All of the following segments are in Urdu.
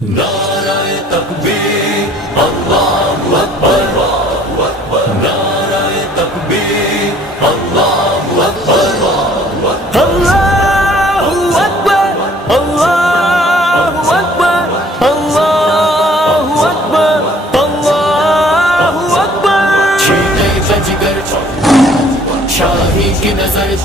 نعرہ تکبیر اللہ اکبر، نعرہ تکبیر اللہ اکبر، اللہ اکبر، اللہ اکبر، اللہ اکبر، اللہ اکبر۔ چھینے کا جگر شاہی کی نظر،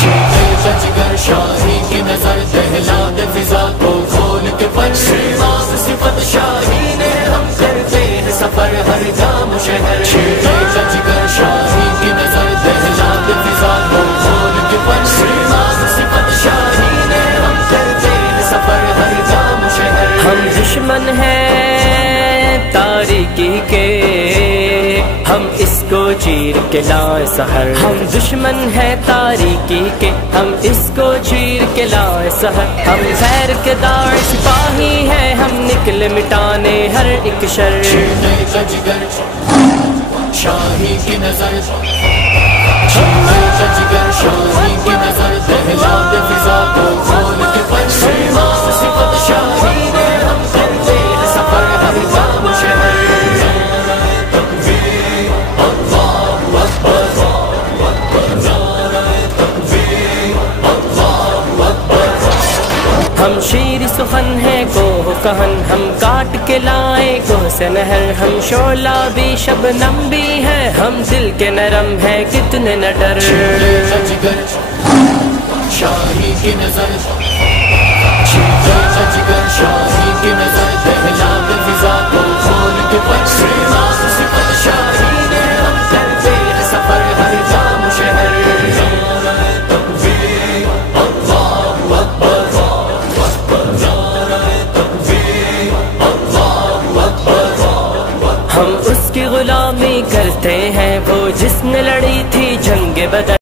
چھینے کا جگر شاہی کی نظر، دہلا دے فضا کو کھول کے پر شیواز صفت شاہی نے، ہم کرتے ہیں سفر ہر گام شہر۔ چھینے کا جگر شاہی کی نظر، دہلا دے فضا کو کھول کے پر شیواز صفت شاہی نے، ہم کرتے ہیں سفر ہر گام شہر۔ ہم دشمن ہیں تاریکی کے، ہم اس کو چیر کے لائیں سحر۔ ہم دشمن ہیں تاریکی کے، ہم اس کو چیر کے لائیں سحر۔ ہم خیر کے داعی سپاہی ہیں، ہم نکلے مٹانے ہر ایک شر۔ چھینے کا جگر شاہی کی نظر، چھینے کا جگر شاہی کی نظر، دہلا دے فضا کو کھول کے پر شیواز صفت شاہی نے، ہم کرتے ہیں سفر ہر گام شہر۔ ہم شیر سخن ہیں کوہ کہن، ہم کاٹ کے لائیں کوہ سے نہر۔ ہم شعلہ بھی شبنم بھی ہیں، ہم دل کے نرم ہیں کتنے نہ ڈر۔ چھینے کا جگر شاہی کی نظر، چھینے کا جگر شاہی کی نظر، دہلا دے فضا کو کھول کے پر شیواز صفت شاہی نے، ہم کرتے ہیں سفر ہر گام شہر۔ ہم اس کی غلامی کرتے ہیں، وہ جس نے لڑی تھی جنگ بدر۔